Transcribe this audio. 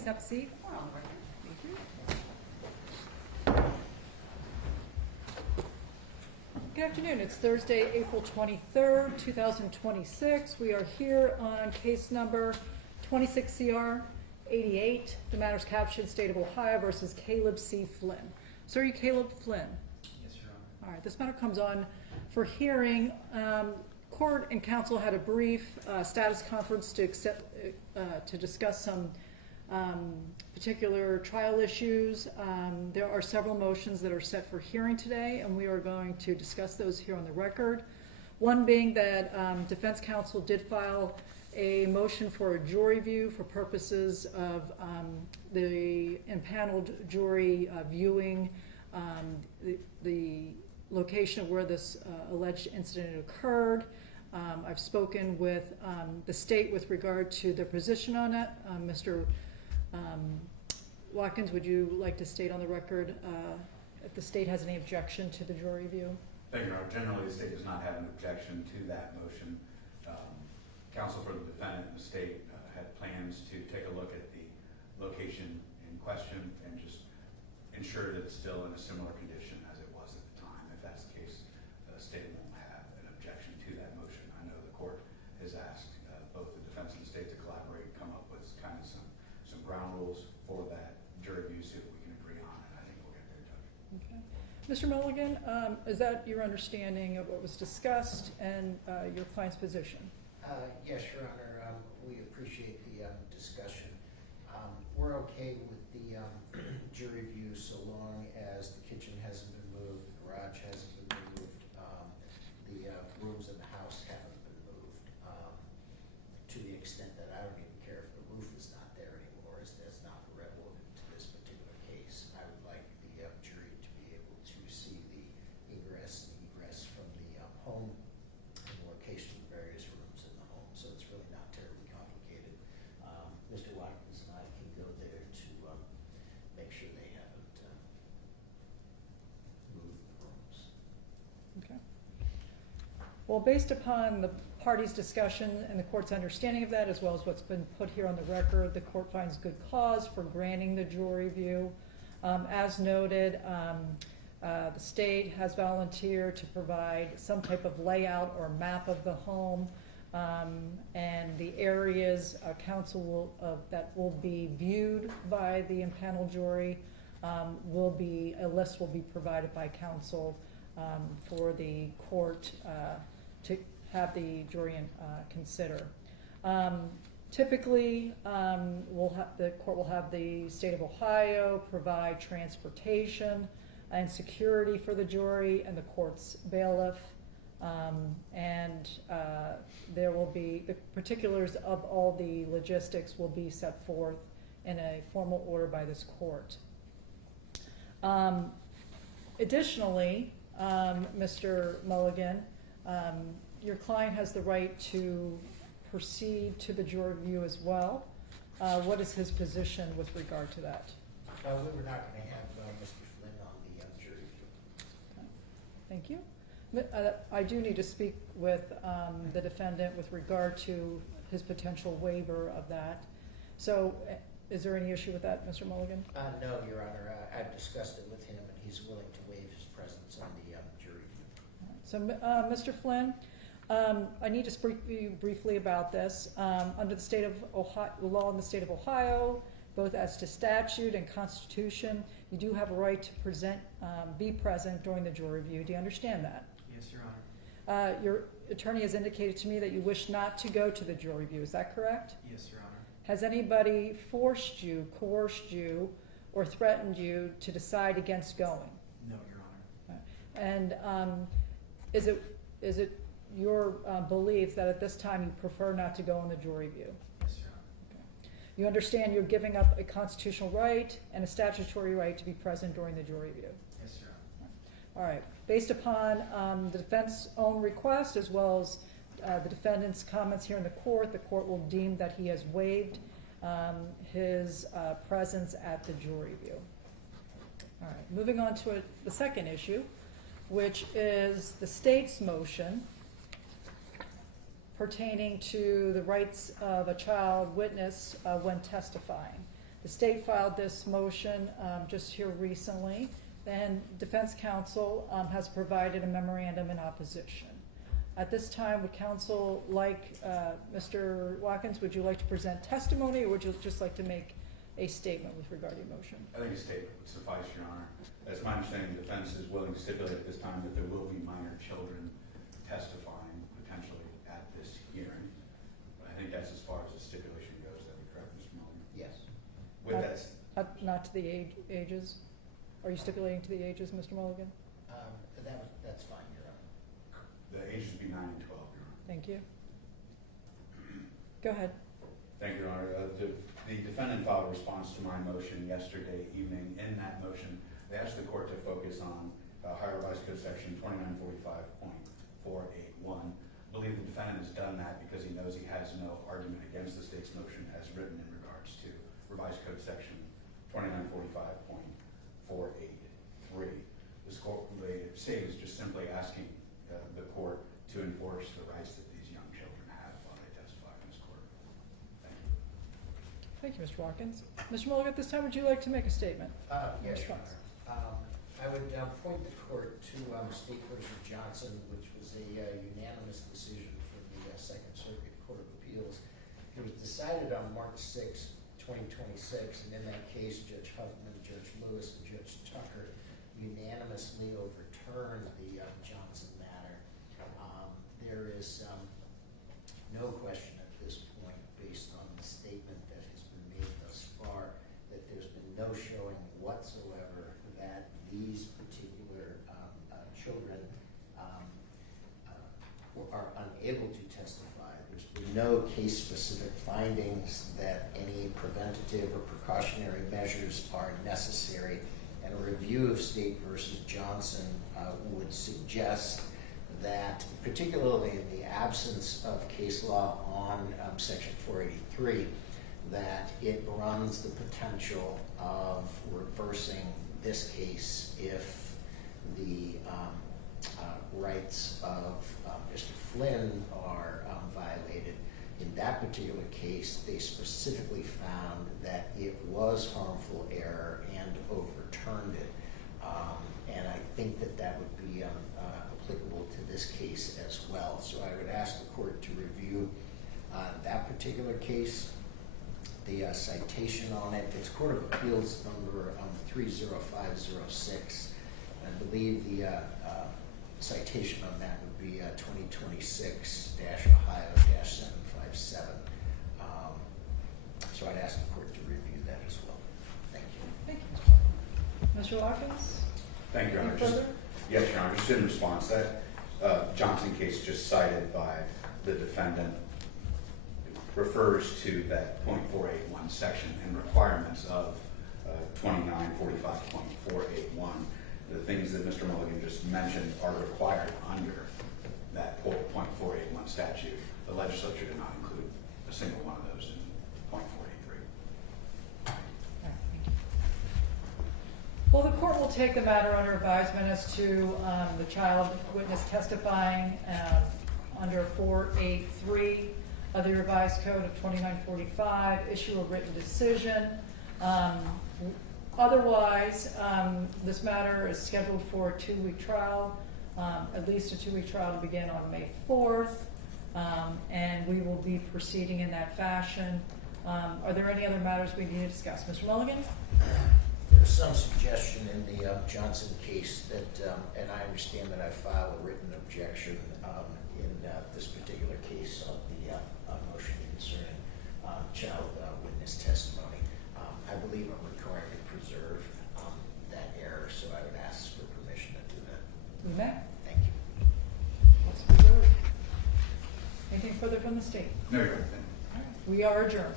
Please have a seat. Good afternoon. It's Thursday, April 23rd, 2026. We are here on case number 26 CR 88. The matter's captioned State of Ohio versus Caleb C. Flynn. So are you Caleb Flynn? Yes, Your Honor. All right, this matter comes on for hearing. Court and counsel had a brief status conference to discuss some particular trial issues. There are several motions that are set for hearing today, and we are going to discuss those here on the record. One being that defense counsel did file a motion for a jury view for purposes of the impaneled jury viewing the location of where this alleged incident occurred. I've spoken with the state with regard to their position on it. Mr. Watkins, would you like to state on the record if the state has any objection to the jury view? Thank you, Your Honor. Generally, the state does not have an objection to that motion. Counsel for the defendant and the state had plans to take a look at the location in question and just ensure that it's still in a similar condition as it was at the time. If that's the case, the state won't have an objection to that motion. I know the court has asked both the defense and the state to collaborate and come up with kind of some ground rules for that jury view so that we can agree on, and I think we'll get there, Judge. Okay. Mr. Mulligan, is that your understanding of what was discussed and your client's position? Yes, Your Honor. We appreciate the discussion. We're okay with the jury view so long as the kitchen hasn't been moved, the garage hasn't been moved, the rooms in the house haven't been moved, to the extent that I don't even care if the roof is not there anymore, as that's not relevant to this particular case. I would like the jury to be able to see the ingress and egress from the home and the location of various rooms in the home, so it's really not terribly complicated. Mr. Watkins and I can go there to make sure they haven't moved the rooms. Okay. Well, based upon the parties' discussion and the court's understanding of that, as well as what's been put here on the record, the court finds good cause for granting the jury view. As noted, the state has volunteered to provide some type of layout or map of the home, and the areas that will be viewed by the impaneled jury a list will be provided by counsel for the court to have the jury consider. Typically, the court will have the state of Ohio provide transportation and security for the jury and the court's bailiff, and there will be the particulars of all the logistics will be set forth in a formal order by this court. Additionally, Mr. Mulligan, your client has the right to proceed to the jury view as well. What is his position with regard to that? We were not going to have Mr. Flynn on the jury view. Okay. Thank you. I do need to speak with the defendant with regard to his potential waiver of that. So is there any issue with that, Mr. Mulligan? No, Your Honor. I've discussed it with him, and he's willing to waive his presence on the jury view. So, Mr. Flynn, I need to speak to you briefly about this. Under the state of Ohio, law in the state of Ohio, both as to statute and constitution, you do have a right to be present during the jury view. Do you understand that? Yes, Your Honor. Your attorney has indicated to me that you wish not to go to the jury view. Is that correct? Yes, Your Honor. Has anybody forced you, coerced you, or threatened you to decide against going? No, Your Honor. And is it your belief that at this time you prefer not to go in the jury view? Yes, Your Honor. Okay. You understand you're giving up a constitutional right and a statutory right to be present during the jury view? Yes, Your Honor. All right. Based upon the defense's own request as well as the defendant's comments here in the court will deem that he has waived his presence at the jury view. All right. Moving on to the second issue, which is the state's motion pertaining to the rights of a child witness when testifying. The state filed this motion just here recently, and defense counsel has provided a memorandum in opposition. At this time, would counsel like, Mr. Watkins, would you like to present testimony, or would you just like to make a statement with regard to your motion? I think a statement would suffice, Your Honor. As my understanding, the defense is willing to stipulate at this time that there will be minor children testifying potentially at this hearing. But I think that's as far as the stipulation goes. That would be correct, Mr. Mulligan? Yes. With that, Not to the ages? Are you stipulating to the ages, Mr. Mulligan? That's fine, Your Honor. the ages would be 9 and 12, Your Honor. Thank you. Go ahead. Thank you, Your Honor. The defendant filed a response to my motion yesterday evening. In that motion, they asked the court to focus on Ohio Revised Code Section 2945.481. I believe the defendant has done that because he knows he has no argument against the state's motion as written in regards to Revised Code Section 2945.483. This court, the state is just simply asking the court to enforce the rights that these young children have while they testify in this court. Thank you. Thank you, Mr. Watkins. Mr. Mulligan, at this time, would you like to make a statement? Yes, Your Response. Honor. I would point the court to State v. Johnson, which was a unanimous decision from the Second Circuit Court of Appeals. It was decided on March 6, 2026, and in that case, Judge Huffman, Judge Lewis, and Judge Tucker unanimously overturned the Johnson matter. There is no question at this point, based on the statement that has been made thus far, that there's been no showing whatsoever that these particular children are unable to testify. There's been no case-specific findings that any preventative or precautionary measures are necessary, and a review of State v. Johnson would suggest that, particularly in the absence of case law on Section 483, that it runs the potential of reversing this case if the rights of Mr. Flynn are violated. In that particular case, they specifically found that it was harmful error and overturned it. And I think that that would be applicable to this case as well. So I would ask the court to review that particular case. The citation on it, it's Court of Appeals number 30506. I believe the citation on that would be 2026-Ohio-757. So I'd ask the court to review that as well. Thank you. Thank you, Mr. Watkins. Thank you, Your Honor. Any further? Yes, Your Honor. Just in response, that Johnson case just cited by the defendant refers to that .481 section and requirements of 2945.481. The things that Mr. Mulligan just mentioned are required under that .481 statute. The legislature did not include a single one of those in .483. Well, the court will take the matter under advisement as to the child witness testifying under 483 of the revised code of 2945, issue a written decision. Otherwise, this matter is scheduled for a 2-week trial, at least a 2-week trial to begin on May 4th, and we will be proceeding in that fashion. Are there any other matters we need to discuss? Mr. Mulligan? There's some suggestion in the Johnson case that, and I understand that I filed a written objection in this particular case of the motion concerning child witness testimony. I believe I'm required to preserve that error, so I would ask for permission to do that. You may. Thank you. Let's preserve. Anything further from the state? No, Your Honor. All right. We are adjourned.